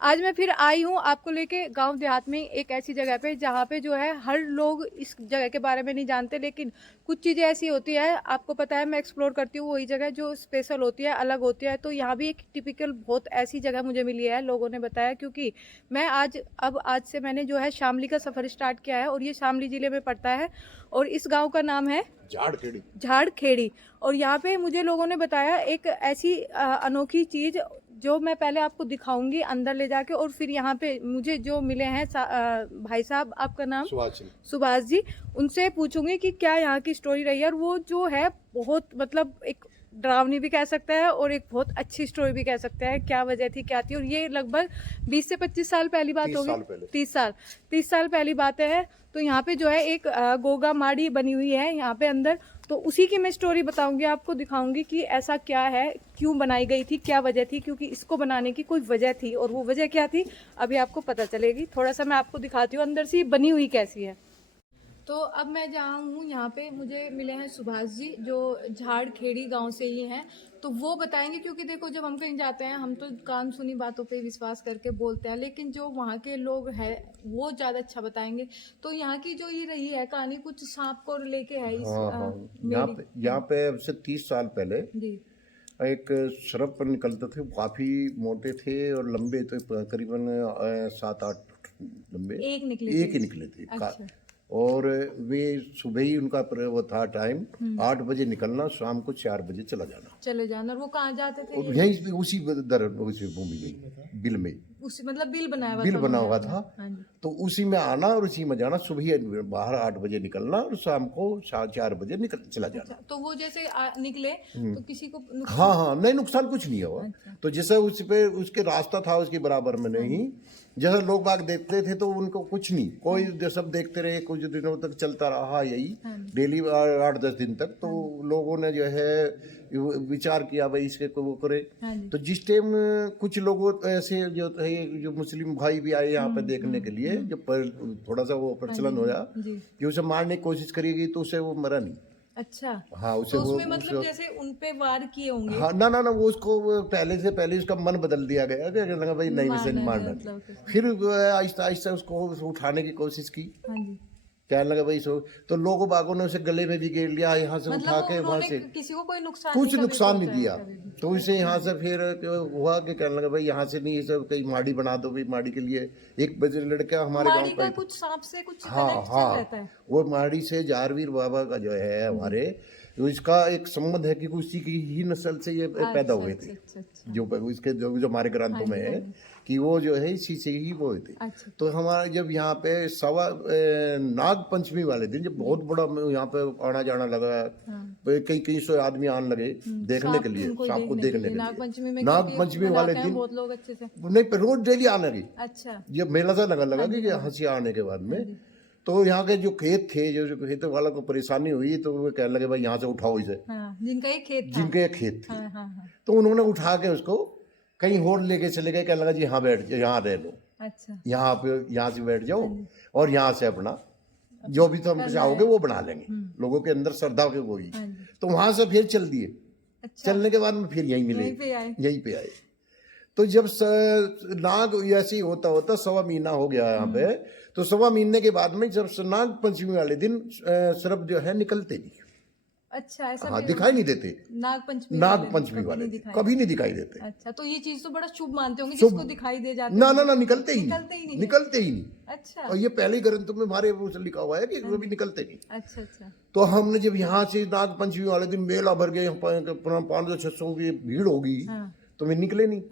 आज मैं फिर आई हूँ आपको लेके गांव देहात में एक ऐसी जगह पे जहाँ पे जो है हर लोग इस जगह के बारे में नहीं जानते, लेकिन कुछ चीज़ें ऐसी होती है, आपको पता है, मैं एक्सप्लोर करती हूँ वही जगह जो स्पेशल होती है, अलग होती है। तो यहाँ भी एक टिपिकल बहुत ऐसी जगह मुझे मिली है, लोगों ने बताया, क्योंकि मैं आज से मैंने जो है शामली का सफ़र स्टार्ट किया है, और ये शामली ज़िले में पड़ता है, और इस गाँव का नाम है झाड़खेड़ी। और यहाँ पे मुझे लोगों ने बताया एक ऐसी अनोखी चीज़ जो मैं पहले आपको दिखाऊंगी अंदर ले जाके, और फिर यहाँ पे मुझे जो मिले हैं भाई साहब, आपका नाम? सुभाष जी। उनसे पूछूंगी कि क्या यहाँ की स्टोरी रही है, और वो जो है बहुत मतलब एक डरावनी भी कह सकता है और एक बहुत अच्छी स्टोरी भी कह सकता है, क्या वजह थी क्या थी। और ये लगभग 20 से 25 साल पहली बात होगी, 30 साल पहली बात है। तो यहाँ पे जो है एक गोगा माड़ी बनी हुई है यहाँ पे अंदर, तो उसी की मैं स्टोरी बताऊंगी आपको, दिखाऊंगी कि ऐसा क्या है, क्यों बनाई गई थी, क्या वजह थी, क्योंकि इसको बनाने की कोई वजह थी, और वो वजह क्या थी अभी आपको पता चलेगी। थोड़ा सा मैं आपको दिखाती हूँ अंदर से बनी हुई कैसी है। तो अब मैं जहाँ हूँ यहाँ पे मुझे मिले हैं सुभाष जी, जो झाड़खेड़ी गांव से ही हैं। तो वो बताएंगे, क्योंकि देखो जब हम कहीं जाते हैं हम तो कान सुनी बातों पे विश्वास करके बोलते हैं, लेकिन जो वहाँ के लोग हैं वो ज़्यादा अच्छा बताएंगे। तो यहाँ की जो ये रही है कहानी, कुछ सांप को लेके है इस हाँ, यहाँ पे अब से 30 साल पहले जी एक सर्प निकलते थे, काफी मोटे थे और लंबे थे, करीबन 7-8 लंबे। एक ही निकले थे। अच्छा। और वे सुबह ही उनका वो था टाइम, 8 बजे निकलना, शाम को 4 बजे चले जाना। और वो कहाँ जाते थे? और यहीं उसी भूमि में, बिल में, उसी मतलब बिल बनाया हुआ था। हाँ जी। तो उसी में आना और उसी में जाना, सुबह बाहर 8 बजे निकलना और शाम को 4 बजे चला जाना। अच्छा, तो वो जैसे निकले तो किसी को हाँ, नहीं, नुकसान कुछ नहीं हुआ। अच्छा। तो जैसे उस पे उसके रास्ता था उसके बराबर में नहीं, जैसे लोग बाग देखते थे तो उनको कुछ नहीं, कोई जो सब देखते रहे, कुछ दिनों तक चलता रहा यही, डेली 8-10 दिन तक। तो लोगों ने जो है विचार किया भाई इसके को वो करे। तो जिस टाइम कुछ लोगों ऐसे जो थे, जो मुस्लिम भाई भी आए यहाँ पे देखने के लिए, जो थोड़ा सा वो प्रचलन होया कि उसे मारने की कोशिश करेगी, तो उसे वो मरा नहीं। अच्छा। हाँ, उसे तो उसमें मतलब जैसे उन पे वार किए होंगे। हाँ, ना, वो उसको पहले उसका मन बदल दिया गया कि लगा भाई नहीं, इसे नहीं मारना। फिर आहिस्ता आहिस्ता उसको उठाने की कोशिश की। हाँ जी। क्या लगा भाई सो, तो लोगों बागों ने उसे गले में भी घेर लिया, यहाँ से उठा के वहां से, किसी को कोई कुछ नुकसान नहीं दिया। तो इसे यहाँ से फिर हुआ कि कहने लगा भाई यहाँ से नहीं, सब कहीं माड़ी बना दो भाई, माड़ी के लिए 1 बजे लड़का हमारे गाँव का कुछ सांप से कुछ हाँ, रहता है। वो माड़ी से जारवीर बाबा का जो है हमारे, तो इसका एक संबंध है कि उसी की ही नस्ल से ये पैदा हुए थे। जो इसके जो हमारे ग्रंथों में है कि वो जो है इसी से ही वो थे। तो हमारा जब यहाँ पे नाग पंचमी वाले दिन जब बहुत बड़ा यहाँ पे आना जाना लगा, कई सौ आदमी आने लगे देखने के लिए, सांप को देखने के लिए। नाग पंचमी वाले दिन बहुत लोग अच्छे से नहीं, रोज डेली आने लगी। अच्छा। ये मेला सा लगा कि हंसी आने के बाद में, तो यहाँ के जो खेत थे, जो खेत वाला को परेशानी हुई, तो वो कहने लगे भाई यहाँ से उठाओ इसे। जिनका एक खेत था। तो उन्होंने उठा के उसको कहीं और लेके चले गए, कहने लगा जी यहाँ बैठ जाओ, यहाँ रह लो। अच्छा। यहाँ से बैठ जाओ और यहाँ से अपना जो भी तुम चाहोगे वो बना लेंगे। लोगों के अंदर श्रद्धा के वो ही। तो वहां से फिर चल दिए। चलने के बाद में फिर यहीं मिले, यहीं पे आए। तो जब नाग ऐसे ही होता 1.25 महीना हो गया यहाँ पे, तो 1.25 महीने के बाद में जब नाग पंचमी वाले दिन सर्प जो है निकलते नहीं। अच्छा, ऐसा हाँ, दिखाई नहीं देते। नाग पंचमी वाले कभी नहीं दिखाई देते। अच्छा, तो ये चीज तो बड़ा शुभ मानते होंगे, जिसको दिखाई दे जाता है। ना, निकलते ही नहीं। अच्छा। और ये पहले ग्रंथ में हमारे लिखा हुआ है कि वो भी निकलते नहीं। अच्छा। तो हमने जब यहाँ से नाग पंचमी वाले दिन मेला भर गए, 500-600 की भीड़ होगी, तो वे निकले नहीं।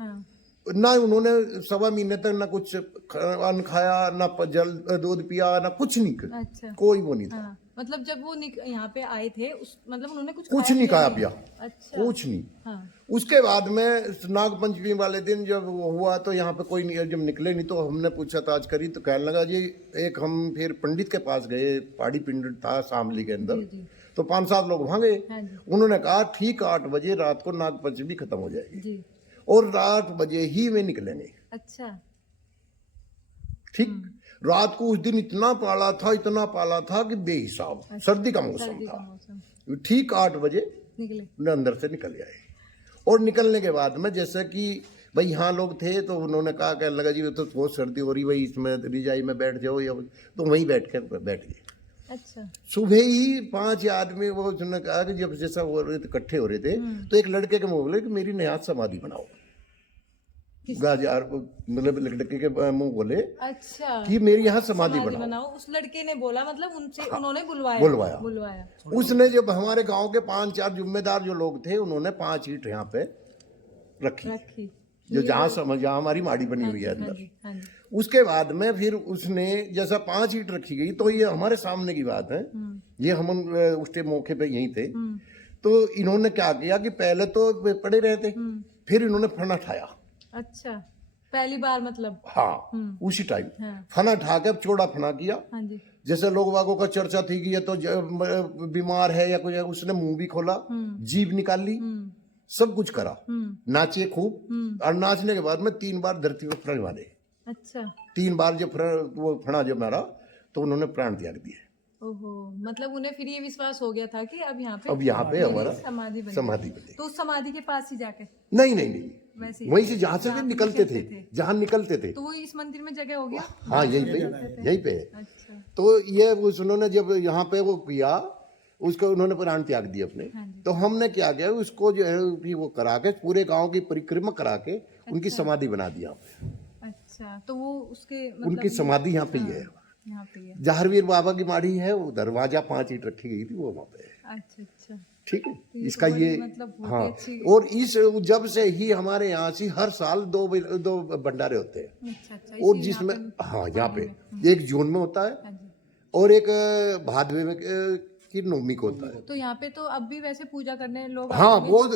ना उन्होंने 1.25 महीने तक ना कुछ अन्न खाया, ना जल दूध पिया, ना कुछ नहीं। अच्छा। कोई वो नहीं था। मतलब जब वो यहाँ पे आए थे मतलब उन्होंने कुछ नहीं खाया पिया। अच्छा। कुछ नहीं। उसके बाद में नाग पंचमी वाले दिन जब वो हुआ, तो यहाँ पे कोई नहीं, जब निकले नहीं, तो हमने पूछा ताज करी, तो कहने लगा जी, एक हम फिर पंडित के पास गए, पहाड़ी पिंड था शामली के अंदर, तो 5-7 लोग वहां गए। उन्होंने कहा ठीक 8 बजे रात को नाग पंचमी खत्म हो जाएगी और 8 बजे ही वे निकलेंगे। अच्छा। ठीक। रात को उस दिन इतना पाला था कि बेहिसाब। सर्दी का मौसम था। ठीक 8 बजे निकले, अंदर से निकल आए। और निकलने के बाद में जैसे कि भाई यहाँ लोग थे तो उन्होंने कहा, कहने लगा जी तो बहुत सर्दी हो रही, भाई इसमें रिजाई में बैठ जाओ, या तो वहीं बैठ गए। अच्छा। सुबह ही 5 आदमी वो उसने कहा कि जब जैसा हो रहे थे, इकट्ठे हो रहे थे, तो एक लड़के के मुंह बोले कि मेरी नया समाधि बनाओ। गाजार मतलब लड़के के मुंह बोले अच्छा कि मेरी यहाँ समाधि बनाओ। उस लड़के ने बोला, मतलब उनसे उन्होंने बुलवाया। उसने जब हमारे गांव के 5-4 जिम्मेदार जो लोग थे, उन्होंने 5 ईंट यहाँ पे रखी जो जहाँ हमारी माड़ी बनी हुई है अंदर। उसके बाद में फिर उसने जैसा 5 ईंट रखी गई, तो ये हमारे सामने की बात है, ये हम उस मौके पे यहीं थे। तो इन्होंने क्या किया कि पहले तो पड़े रहे थे, फिर इन्होंने फना ठाया। अच्छा, पहली बार मतलब? हाँ, उसी टाइम फना ठा के चौड़ा फना किया। जैसे लोग वागों का चर्चा थी कि ये तो बीमार है या कुछ है, उसने मुंह भी खोला, जीभ निकाली, सब कुछ करा, नाचे खूब, और नाचने के बाद में 3 बार धरती पर फण मारे। अच्छा। 3 बार जब वो फणा जब मारा तो उन्होंने प्राण त्याग दिए। ओहो, मतलब उन्हें फिर ये विश्वास हो गया था कि अब यहाँ पे हमारा समाधि बने। तो उस समाधि के पास ही जाके? नहीं, वहीं से जहाँ से निकलते थे, जहाँ निकलते थे। तो वो इस मंदिर में जगह हो गया? हाँ, यहीं पे। अच्छा। तो ये उन्होंने जब यहाँ पे वो किया, उसको उन्होंने प्राण त्याग दिए अपने। तो हमने क्या किया, उसको जो है कि वो करा के पूरे गांव की परिक्रमा करा के उनकी समाधि बना दिया। अच्छा, तो वो उसके मतलब उनकी समाधि यहाँ पे ही है। यहाँ पे है जहारवीर बाबा की माड़ी है, वो दरवाजा 5 ईंट रखी गई थी, वो वहाँ पे है। अच्छा। ठीक है, तो इसका ये मतलब हाँ। और इस जब से ही हमारे यहाँ से हर साल दो भंडारे होते हैं। अच्छा। और जिसमें हाँ, यहाँ पे 1 जून में होता है और एक भादवे में की नवमी को होता है। तो यहाँ पे तो अब भी वैसे पूजा करने लोग हाँ, बहुत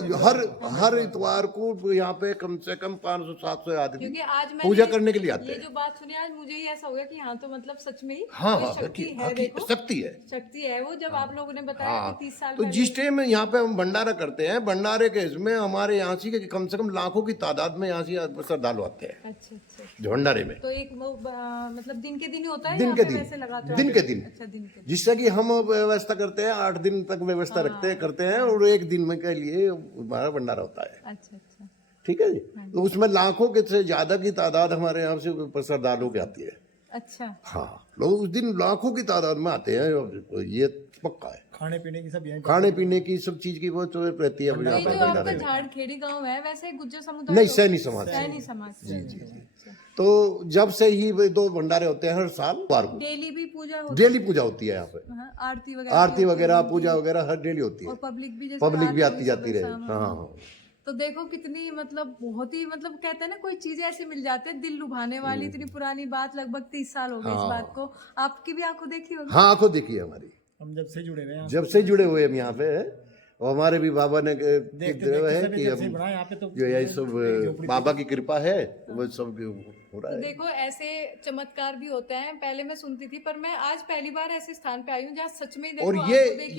हर इतवार को यहाँ पे कम से कम 500-700 आदमी क्योंकि आज पूजा करने के लिए आते ये हैं। जो बात सुनी आज मुझे ही ऐसा हो गया कि हाँ, तो मतलब सच में ही हाँ, शक्ति है। देखो, शक्ति है वो, जब आप लोगों ने बताया कि 30 साल तो जिस टाइम यहाँ पे हम भंडारा करते हैं, भंडारे के इसमें हमारे यहाँ से कम लाखों की तादाद में यहाँ से श्रद्धालु आते हैं। अच्छा। भंडारे में तो एक मतलब दिन के दिन ही होता है? दिन के दिन। अच्छा, दिन के दिन। जिससे कि हम व्यवस्था करते हैं, 8 दिन तक व्यवस्था करते हैं, और 1 दिन में के लिए हमारा भंडारा होता है। अच्छा। ठीक है जी। तो उसमें लाखों के से ज्यादा की तादाद हमारे यहाँ से श्रद्धालुओं की आती है। अच्छा। हाँ, लोग उस दिन लाखों की तादाद में आते हैं, ये पक्का है। खाने पीने की सब चीज की वो तो रहती है। यहाँ पे आपका झाड़खेड़ी गांव है, वैसे गुज्जर समुदाय? नहीं, सैनी समाज। जी। तो जब से ही 2 भंडारे होते हैं हर साल। डेली भी पूजा होती है यहाँ पे। आरती वगैरह पूजा वगैरह हर डेली होती है। और पब्लिक भी आती जाती रहे। हाँ। तो देखो कितनी मतलब बहुत ही मतलब कहते हैं ना, कोई चीजें ऐसी मिल जाते हैं दिल लुभाने वाली। इतनी पुरानी बात, लगभग 30 साल हो गए इस बात को। आपकी भी आंखों देखी होगी? हाँ, आंखों देखी है हमारी। हम जब से जुड़े हुए हम यहाँ पे, और हमारे भी बाबा ने है कि जो ये सब बाबा की कृपा है, वो सब हो रहा है। देखो ऐसे चमत्कार भी होते हैं, पहले मैं सुनती थी, पर मैं आज पहली बार ऐसे स्थान पे आई हूँ जहाँ सच में देखो, और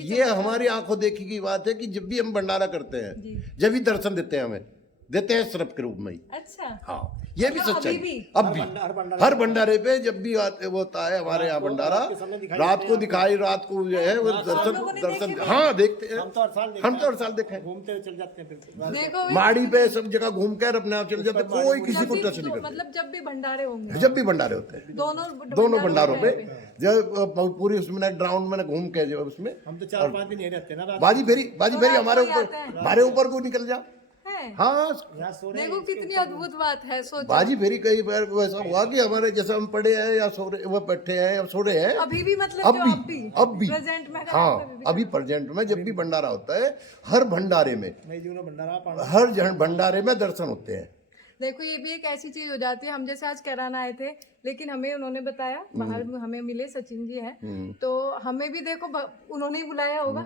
ये हमारी आंखों देखी की बात है कि जब भी हम भंडारा करते हैं, जब भी दर्शन देते हैं, हमें देते हैं श्रप के रूप में ही। अच्छा। हाँ, ये भी सच्चाई। अब भी हर भंडारे पे जब भी होता है हमारे यहाँ भंडारा, रात को दिखाई, रात को जो है वो दर्शन हाँ देखते हैं। हम तो हर साल देखे, घूमते चल जाते हैं। माड़ी पे सब जगह घूम कर अपने आप चले जाते, कोई किसी को टच नहीं करता। मतलब जब भी भंडारे होंगे, जब भी भंडारे होते हैं, दोनों भंडारों पे जब पूरी उसमें ग्राउंड में घूम के जो उसमें हम तो 4-5 दिन यहीं रहते हैं ना। बाजी फेरी हमारे ऊपर को निकल जा। हाँ, देखो कितनी अद्भुत बात है। सोचो, बाजी फेरी कई बार ऐसा हुआ कि हमारे जैसे हम पड़े हैं या सो रहे, वो बैठे हैं या सो रहे हैं, अभी भी मतलब अब भी प्रेजेंट में। हाँ, अभी प्रेजेंट में जब भी भंडारा होता है, हर भंडारे में दर्शन होते हैं। देखो ये भी एक ऐसी चीज हो जाती है, हम जैसे आज कराना आए थे, लेकिन हमें उन्होंने बताया, बाहर हमें मिले सचिन जी हैं, तो हमें भी देखो उन्होंने ही बुलाया होगा।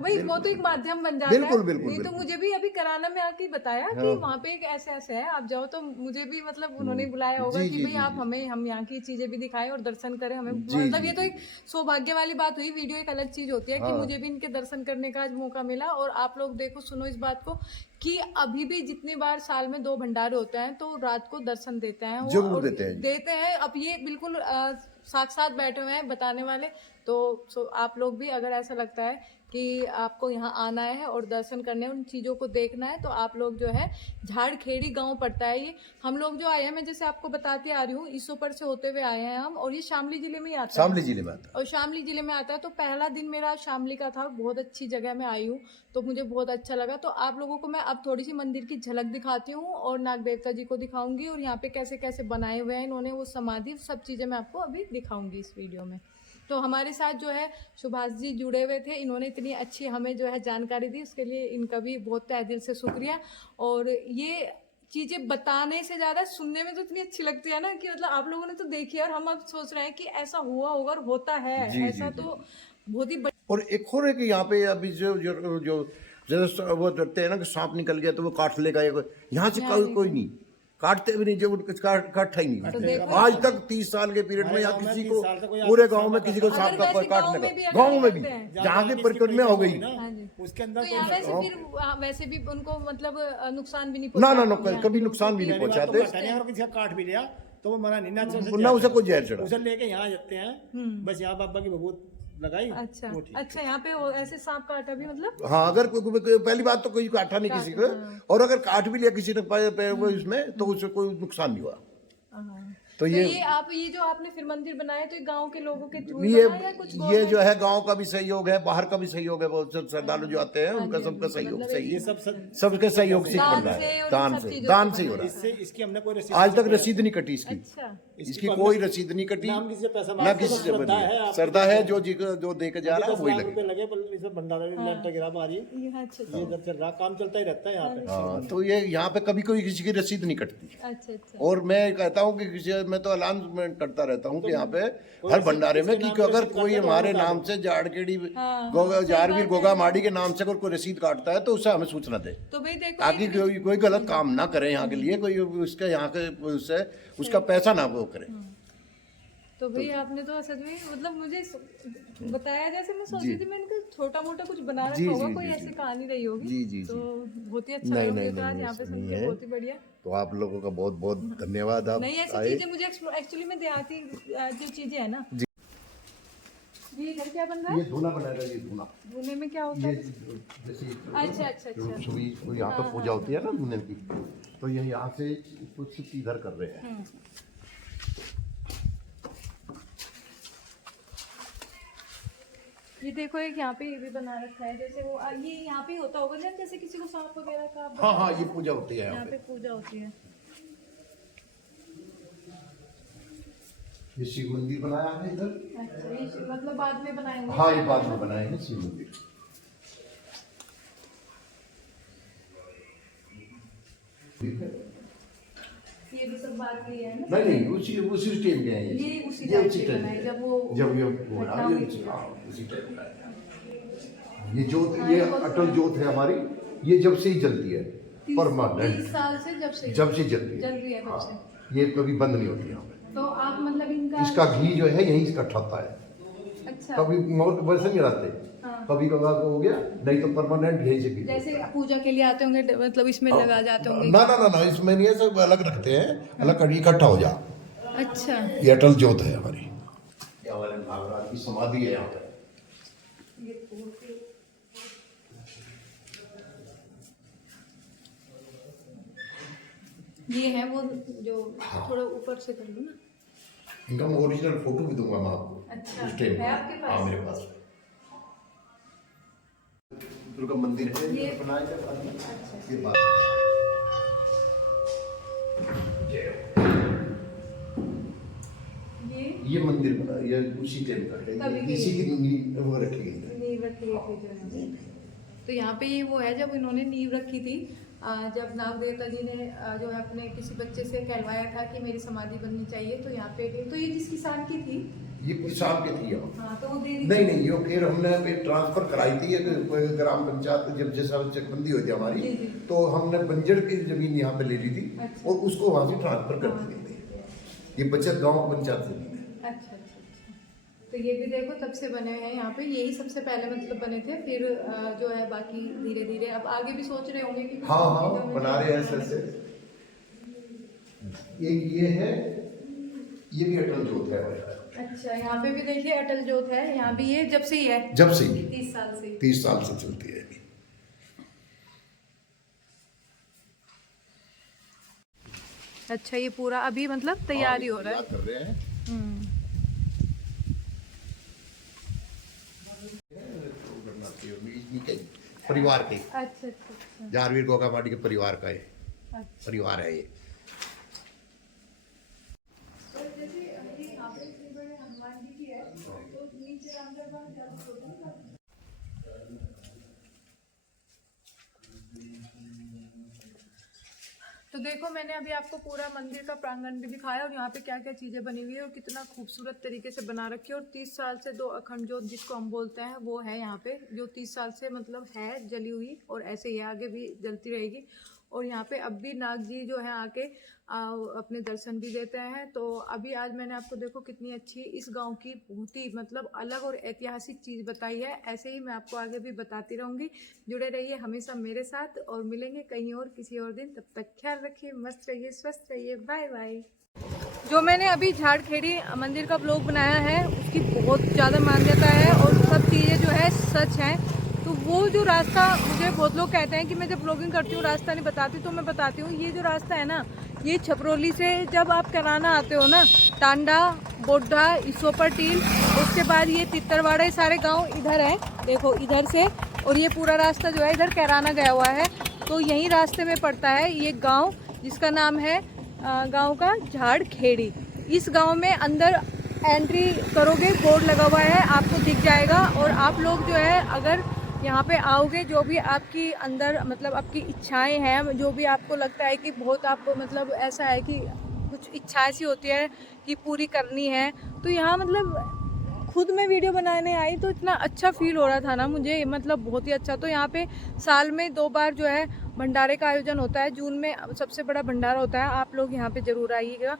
भाई वो तो एक माध्यम बन जाता है। नहीं तो मुझे भी अभी कराना में आके बताया कि वहाँ पे एक ऐसे है, आप जाओ, तो मुझे भी मतलब उन्होंने बुलाया होगा कि भाई आप हम यहाँ की चीजें भी दिखाएं और दर्शन करें हमें। मतलब ये तो एक सौभाग्य वाली बात हुई। वीडियो एक अलग चीज होती है कि मुझे भी इनके दर्शन करने का आज मौका मिला। और आप लोग देखो, सुनो इस बात को कि अभी भी जितनी बार साल में 2 भंडारे होते हैं, तो रात को दर्शन देते हैं, जरूर देते हैं। अब ये बिल्कुल साथ साथ बैठे हुए हैं बताने वाले। तो आप लोग भी अगर ऐसा लगता है कि आपको यहाँ आना है और दर्शन करने उन चीज़ों को देखना है, तो आप लोग जो है झाड़खेड़ी गांव पड़ता है ये। हम लोग जो आए हैं, मैं जैसे आपको बताती आ रही हूँ, ईसोपर से होते हुए आए हैं हम, और ये शामली जिले में ही आता है। शामली जिले में आता है। और शामली जिले में आता है। तो पहला दिन मेरा शामली का था। बहुत अच्छी जगह में आई हूँ, तो मुझे बहुत अच्छा लगा। तो आप लोगों को मैं अब थोड़ी सी मंदिर की झलक दिखाती हूँ और नाग देवता जी को दिखाऊंगी, और यहाँ पे कैसे कैसे बनाए हुए हैं इन्होंने वो समाधि, सब चीज़ें मैं आपको अभी दिखाऊंगी इस वीडियो में। तो हमारे साथ जो है सुभाष जी जुड़े हुए थे, इन्होंने इतनी अच्छी हमें जो है जानकारी दी, उसके लिए इनका भी बहुत तहे दिल से शुक्रिया। और ये चीज़ें बताने से ज़्यादा सुनने में तो इतनी अच्छी लगती है ना, कि मतलब आप लोगों ने तो देखी है और हम अब सोच रहे हैं कि ऐसा हुआ होगा और होता है जी, ऐसा। जी, तो बहुत ही और एक और है कि यहाँ पे अभी जो जैसे वो डरते हैं ना कि सांप निकल गया तो वो काट लेगा, यहाँ से कोई नहीं काटते भी नहीं, जो काटा ही नहीं। आज तक 30 साल के पीरियड में यहाँ किसी को पूरे गांव में किसी को सांप का कोई काटने का, गांव में भी जहाँ की परिक्रमा हो गई उसके अंदर तो यहाँ वैसे फिर वैसे भी उनको मतलब नुकसान भी नहीं ना पहुंचा। कभी नुकसान भी नहीं पहुंचाते, अगर किसी का काट भी लिया तो वो मना नहीं, ना उसे कोई जहर चढ़ा। उसे लेके यहाँ जाते हैं, बस यहाँ बाबा की भभूत लगाई। अच्छा अच्छा, यहाँ पे ऐसे सांप काटा भी मतलब? हाँ, अगर पहली बात तो कोई काटा नहीं किसी को, और अगर काट भी लिया किसी ने वो इसमें, तो उसे कोई नुकसान नहीं हुआ। तो ये आप ये जो आपने फिर मंदिर बनाया, तो ये गांव के लोगों के थ्रू बनाया या कुछ? ये जो है गांव का भी सहयोग है, बाहर का भी सहयोग है, बहुत से श्रद्धालु जो आते हैं उनका सबका सहयोग सही है, सबके सहयोग से बन रहा है, दान से ही हो रहा है। इसकी हमने कोई रसीद आज तक रसीद नहीं कटी इसकी। इसकी कोई रसीद नहीं कटी, ना किसी से बनी है। श्रद्धा है, जो दे के जा रहा है वही लगे। लगे इसमें भंडारा लेंटर गिरा पा रही है, ये इधर चल रहा, काम चलता ही रहता है यहाँ पे। हाँ, तो ये यहाँ पे कभी कोई किसी की रसीद नहीं कटती। अच्छा। और मैं कहता हूँ कि मैं तो अनाउंसमेंट करता रहता हूँ कि यहाँ पे हर भंडारे में कि अगर कोई हमारे नाम से जाड़खेड़ी जारवीर गोगा माड़ी के नाम से अगर कोई रसीद काटता है तो उसे हमें सूचना दे, तो भाई देखो ताकि कोई गलत काम ना करे यहाँ के लिए, कोई उसके यहाँ के उससे उसका पैसा ना वो करे। तो भाई आपने तो सच में मतलब मुझे बताया, जैसे मैं सोच रही थी मैंने कहा छोटा मोटा कुछ बना रखा होगा, कोई ऐसी कहानी रही होगी। जी तो बहुत ही अच्छा लगा मुझे, तो आज यहाँ पे सुन के बहुत ही बढ़िया। तो आप लोगों का बहुत बहुत धन्यवाद। आप नहीं, ऐसी चीजें मुझे एक्चुअली में देहाती जो चीजें है ना। ये घर क्या बन रहा है? ये धूना बनाएगा, ये धूना। धूने में क्या होता है? अच्छा। सुबह यहाँ पे पूजा होती है ना धूने की, तो ये यहाँ से कुछ इधर कर रहे हैं। ये देखो, एक यहाँ पे ये भी बना रखा है, जैसे वो ये यहाँ पे होता होगा ना, जैसे किसी को सांप वगैरह का। हाँ, ये पूजा होती है यहाँ पे पूजा होती है। ये शिव मंदिर बनाया है इधर। अच्छा, ये मतलब बाद में बनाए होंगे? हाँ, ये बाद में बनाए हैं शिव मंदिर। ये भी सब बात की है ना? नहीं, उसी टाइम के हैं ये उसी टाइम पे बनाए जब ये हो रहा है, उसी टाइम का है। ये जोत, ये अटल जोत है हमारी, ये जब से ही जलती है, परमानेंट। 30 साल से जब से जलती है। जल रही है तब से। ये कभी बंद नहीं होती यहाँ पे। तो आप मतलब इनका इसका घी जो है यहीं इकट्ठा होता है। अच्छा, कभी वैसे नहीं रहते, कभी कभार हो गया, नहीं तो परमानेंट यहीं से घी। जैसे पूजा के लिए आते होंगे, मतलब इसमें लगा जाते होंगे? ना, इसमें नहीं है, सब अलग रखते हैं, अलग इकट्ठा हो जा। अच्छा, ये अटल जोत है हमारी, ये हमारे नागराज की समाधि है यहाँ पे। ये है वो जो थोड़ा ऊपर से कर लूँ ना। इनका मैं ओरिजिनल फोटो भी दूंगा मैं आपको। अच्छा, उस टाइम है आपके पास? हाँ, मेरे पास दुर्गा मंदिर है। ये बनाया अच्छा, ये बात ये मंदिर बना, ये उसी टाइम का है, इसी की नींव वो रखी गई है। नींव रखी गई थी जो है। तो यहाँ पे ये वो है जब इन्होंने नींव रखी थी, जब नाग देवता जी ने जो है अपने किसी बच्चे से कहलवाया था कि मेरी समाधि बननी चाहिए, तो यहाँ पे तो ये जिस किसान की थी, ये किसान की थी यहाँ। हाँ, तो वो दे दी। नहीं, ये फिर हमने फिर ट्रांसफर कराई थी ग्राम पंचायत, जब जैसा चकबंदी हुई थी हमारी, तो हमने बंजर की जमीन यहाँ पे ले ली थी। अच्छा। और उसको वहाँ से ट्रांसफर कर दी थी। ये बचत गाँव पंचायत जमीन है। अच्छा। तो ये भी देखो तब से बने हुए हैं यहाँ पे, यही सबसे पहले मतलब बने थे, फिर जो है बाकी धीरे धीरे अब आगे भी सोच रहे होंगे कि हाँ, बना रहे हैं ऐसे। एक ये है, ये भी अटल जोत है। अच्छा, यहाँ पे भी देखिए अटल ज्योत है, यहाँ भी ये जब से ही है, जब से ही 30 साल से। 30 साल से चलती है। अच्छा, ये पूरा अभी मतलब तैयारी हो रहा है। कर रहे हैं। परिवार के अच्छा अच्छा अच्छा। जारवीर गोगापाटी के परिवार का है, अच्छा। परिवार है ये। तो जैसे ये यहाँ पे इतने बड़े हनुमान जी की है, तो नीचे रामदरबार ज्यादा छोटा है। तो देखो, मैंने अभी आपको पूरा मंदिर का प्रांगण भी दिखाया और यहाँ पे क्या क्या चीज़ें बनी हुई है और कितना खूबसूरत तरीके से बना रखी है। और 30 साल से 2 अखंड ज्योत जिसको हम बोलते हैं वो है यहाँ पे, जो 30 साल से मतलब है जली हुई और ऐसे ही आगे भी जलती रहेगी। और यहाँ पे अब भी नाग जी जो है आके अपने दर्शन भी देते हैं। तो अभी आज मैंने आपको देखो कितनी अच्छी इस गांव की बहुत ही मतलब अलग और ऐतिहासिक चीज़ बताई है। ऐसे ही मैं आपको आगे भी बताती रहूँगी। जुड़े रहिए हमेशा मेरे साथ और मिलेंगे कहीं और किसी और दिन। तब तक ख्याल रखिए, मस्त रहिए, स्वस्थ रहिए, बाय बाय। जो मैंने अभी झाड़खेड़ी मंदिर का ब्लॉग बनाया है उसकी बहुत ज़्यादा मान्यता है और सब चीज़ें जो है सच हैं। तो वो जो रास्ता, मुझे बहुत लोग कहते हैं कि मैं जब ब्लॉगिंग करती हूँ रास्ता नहीं बताती, तो मैं बताती हूँ। ये जो रास्ता है ना, ये छपरोली से जब आप कराना आते हो ना, टांडा, बोड्ढा, इसोपर टील, उसके बाद ये तितरवाड़ा, ये सारे गांव इधर है, देखो इधर से। और ये पूरा रास्ता जो है इधर कैराना गया हुआ है। तो यही रास्ते में पड़ता है ये गाँव, जिसका नाम है गाँव का झाड़खेड़ी। इस गाँव में अंदर एंट्री करोगे, बोर्ड लगा हुआ है, आपको दिख जाएगा। और आप लोग जो है अगर यहाँ पे आओगे, जो भी आपकी अंदर मतलब आपकी इच्छाएं हैं, जो भी आपको लगता है कि बहुत आपको मतलब ऐसा है कि कुछ इच्छा ऐसी होती है कि पूरी करनी है, तो यहाँ मतलब खुद मैं वीडियो बनाने आई तो इतना अच्छा फील हो रहा था ना मुझे, मतलब बहुत ही अच्छा। तो यहाँ पे साल में 2 बार जो है भंडारे का आयोजन होता है। जून में सबसे बड़ा भंडारा होता है, आप लोग यहाँ पे ज़रूर आइएगा।